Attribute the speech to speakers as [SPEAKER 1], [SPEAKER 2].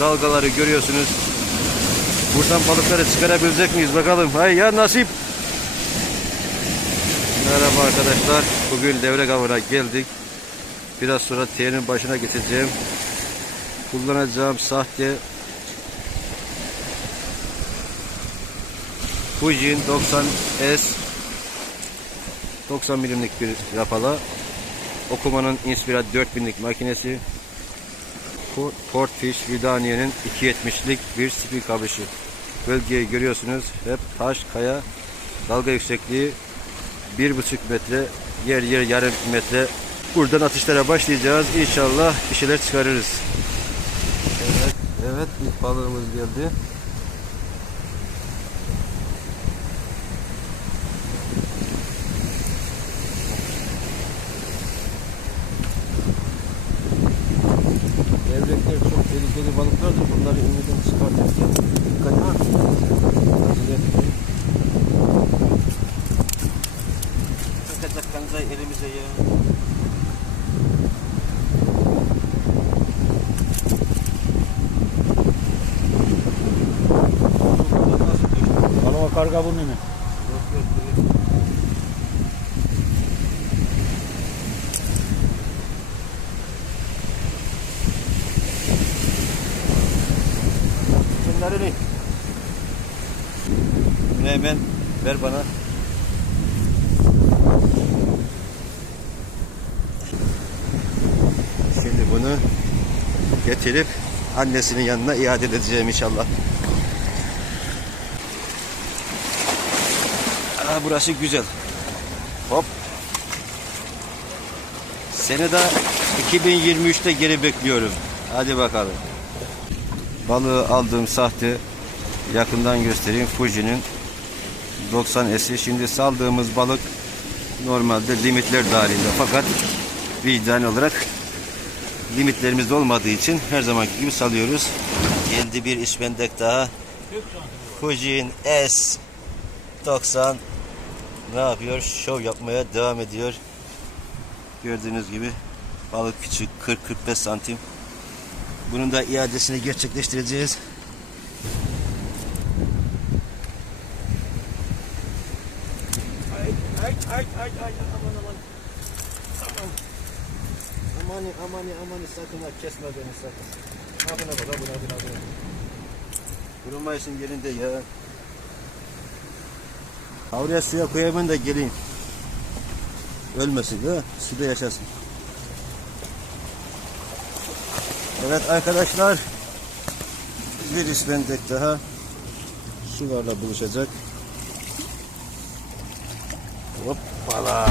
[SPEAKER 1] dalgaları görüyorsunuz. Buradan balıkları çıkarabilecek miyiz bakalım. Hay ya nasip. Merhaba arkadaşlar. Bugün devre avına geldik. Biraz sonra teğenin başına geçeceğim. Kullanacağım sahte Fujin 90S 90 milimlik bir rapala. Okumanın Inspira 4000'lik makinesi. Fordfish Vidania'nın 270'lik bir spin kabışı. Bölgeyi görüyorsunuz. Hep taş, kaya, dalga yüksekliği 1,5 metre, yer yer yarım metre. Buradan atışlara başlayacağız. İnşallah bir şeyler çıkarırız. Evet, evet ilk balığımız geldi. Tehlikeli balıklardır. Bunları ümiden çıkartırken dikkat edin. Acele etmeyin. Takacak kanzay elimize ya.
[SPEAKER 2] Karga bunun ne?
[SPEAKER 1] Yok yok direkt. Kendilerini. Bunu hemen ver bana. Şimdi bunu getirip annesinin yanına iade edeceğim inşallah. Aa, burası güzel. Hop. Seni de 2023'te geri bekliyorum. Hadi bakalım. Balığı aldığım sahte yakından göstereyim. Fuji'nin 90S'i. Şimdi saldığımız balık normalde limitler dahilinde. Fakat vicdan olarak limitlerimiz olmadığı için her zamanki gibi salıyoruz. Geldi bir işbendek daha. Fuji'nin S 90 ne yapıyor? Şov yapmaya devam ediyor. Gördüğünüz gibi balık küçük 40-45 santim. Bunun da iadesini gerçekleştireceğiz.
[SPEAKER 2] Ay ay ay ay aman aman. Aman.
[SPEAKER 1] Amani amani amani sakın ha kesme beni sakın. Abına bak abına abına abına. Durulmayısın yerinde ya. Havluya suya koyayım da geleyim. Ölmesin mi? Suda yaşasın. Evet arkadaşlar. Bir ispendek daha sularla buluşacak. Hoppala.